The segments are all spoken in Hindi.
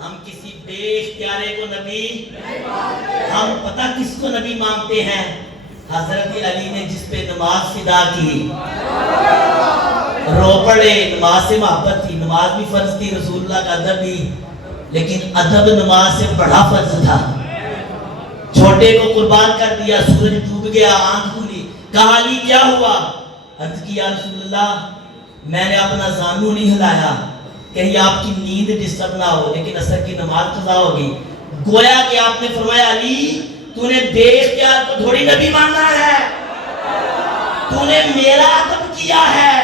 हम किसी बेख्तियारे को नबी, हम पता किसको नबी मानते हैं? हजरत अली ने जिस पे नमाज फिदा की, रो पड़े, नमाज से मोहब्बत थी, नमाज भी फर्ज थी, रसूलुल्लाह का अदब भी, लेकिन अदब नमाज से बड़ा फर्ज था। छोटे को कुर्बान कर दिया, सूरज डूब गया, आंख खुली, कहा अली क्या हुआ? अर्ज किया रसूलुल्लाह मैंने अपना जानू नहीं हिलाया, कहीं आपकी नींद डिस्टर्ब ना हो, लेकिन असर की नमाज कज़ा होगी। गोया कि आपने फरमाया अली तूने बेख्तियार को थोड़ी नबी मानना है, तूने मेरा अदब किया है,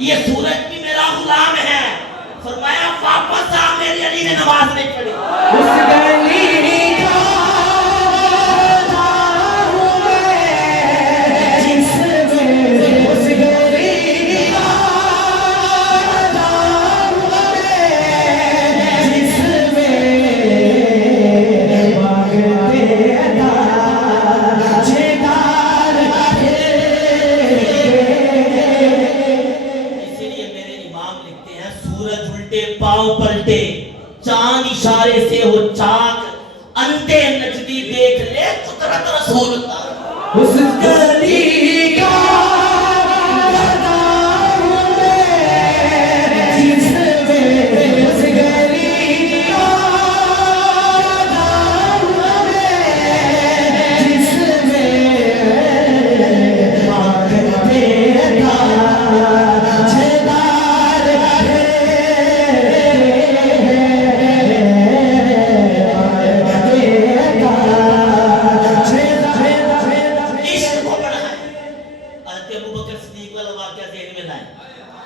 ये सूरज भी मेरा गुलाम है। फरमाया वापस आ, मेरी अली ने नमाज नहीं पढ़ी। पांव पलटे, चांद इशारे से हो चाक, अंधे नजदी देख ले कुदरत रसूलुल्लाह। उस गली का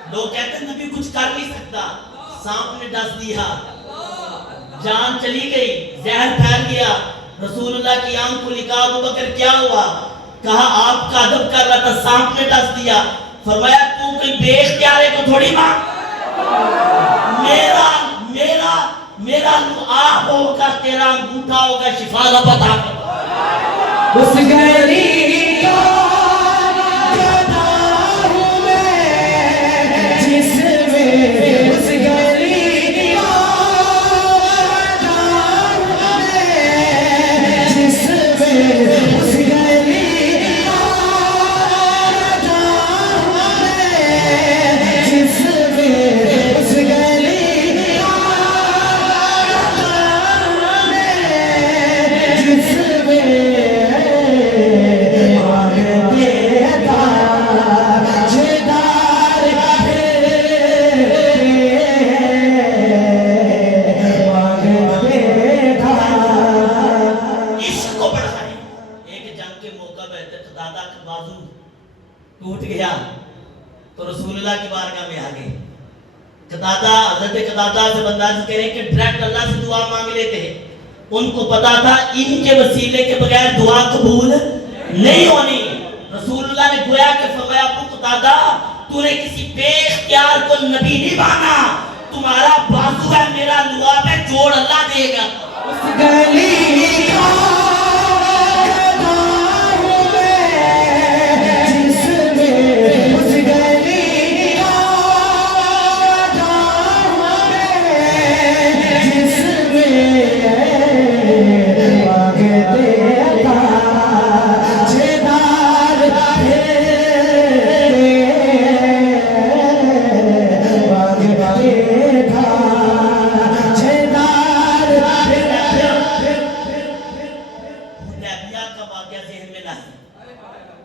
लोग कहते हैं नबी कुछ कर नहीं सकता, सांप ने डस दिया, जान चली गई, जहर फैल गया, रसूलुल्लाह की आंख खुली, कहा अबू बकर क्या हुआ? कहा आपका अदब कर रहा था, सांप ने डस दिया। फरमाया तू कोई बेख्तियारे को थोड़ी मार, मेरा मेरा मेरा दुआ होगा, तेरा अंगूठा होगा, शिफा का पता उस गली टूट गया तो रसूलुल्लाह की बारगाह में आ गए। कतादा हज़रत कतादा से बंदाज करें कि डायरेक्ट अल्लाह से दुआ मांग लेते हैं, उनको पता था इनके वसीले के बगैर दुआ कबूल नहीं होनी। रसूलुल्लाह ने गोया के फरमाया अबू कतादा तूने किसी बेख्तियार को नबी नहीं माना, तुम्हारा बाजू है मेरा दुआ पे जोड़ अल्लाह देगा। उस गली का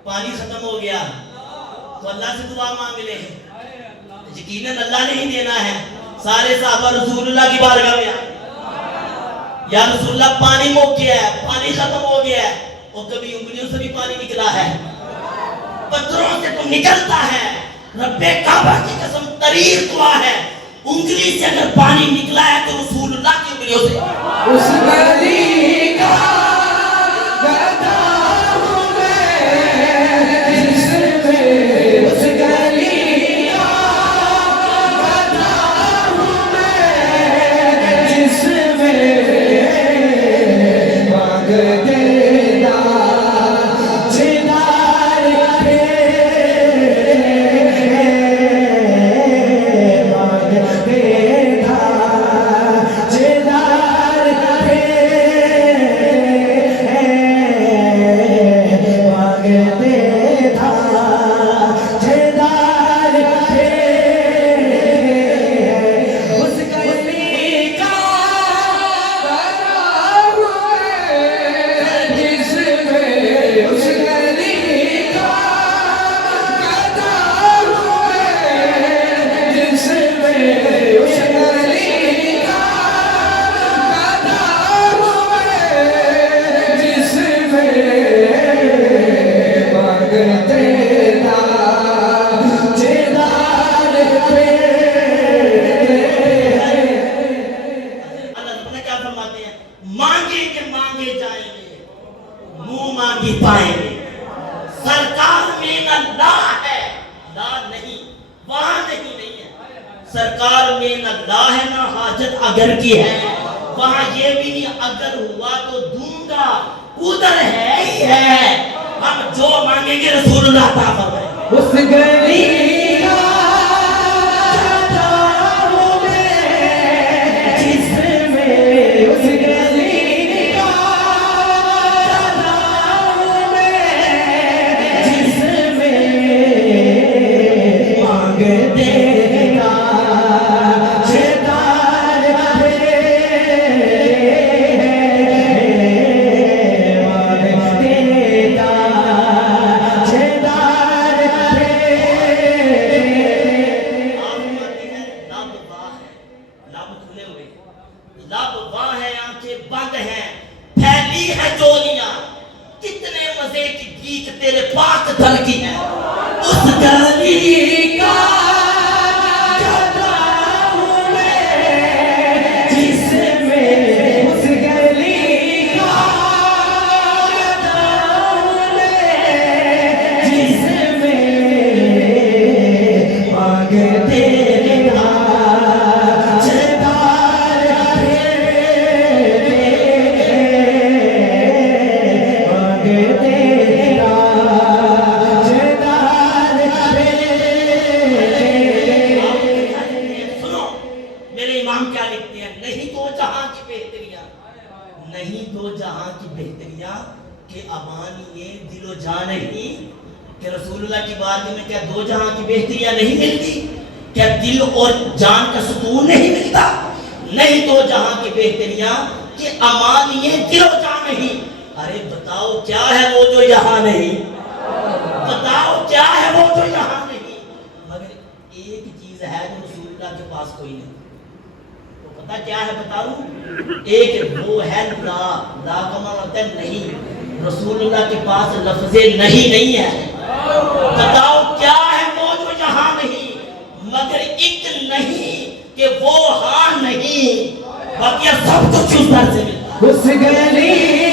पानी खत्म हो गया तो अल्लाह से दुआ मांग ले, यकीनन अल्लाह ने ही देना है। सारे साहबा रसूलुल्लाह की बारगाह में आए, या रसूलुल्लाह पानी मुक गया है, पानी खत्म हो गया है, और कभी उंगलियों से भी पानी निकला है, पत्थरों से तो निकलता है, रब्बे काबा की कसम तरीर दुआ है, उंगली से अगर पानी निकला है तो रसूलुल्लाह की उंगलियों से। उस गली का जेदार मांगेंगे मांगे जाएंगे, मुंह मांगी पाएंगे। सरकार में न ला है, ला नहीं, वहां नहीं है। सरकार में न ला है ना हाजत अगर की है, वहां ये भी नहीं अगर हुआ तो दूंगा, उधर है ही है। हम जो मांगेंगे रसूलुल्लाह अता फरमाएंगे। उस गली बंद हैं, फैली है जोलियां, कितने मजे की गीत तेरे पाक दल की है। उस गली का नहीं दो जहां की बेहतरियां के अमान ये दिलो जान ही कि रसूलुल्लाह की बात में क्या दो जहां की बेहतरियां नहीं मिलती? क्या दिल और जान का सुकून नहीं मिलता? नहीं दो जहां की बेहतरियां के अमान ये दिलो जान ही। अरे बताओ क्या है वो जो यहाँ नहीं, बताओ क्या है वो जो यहाँ नहीं। मगर एक चीज है जो रसूलुल्लाह के पास कोई नहीं, पता क्या है बताऊं? एक वो है ला, ला का मतलब है नहीं। रसूलुल्लाह के पास लफ्ज़े नहीं है। बताओ क्या है वो जो यहाँ नहीं, मगर एक नहीं कि वो हाँ नहीं, बाकी सब कुछ उस दर से मिलता। उस गली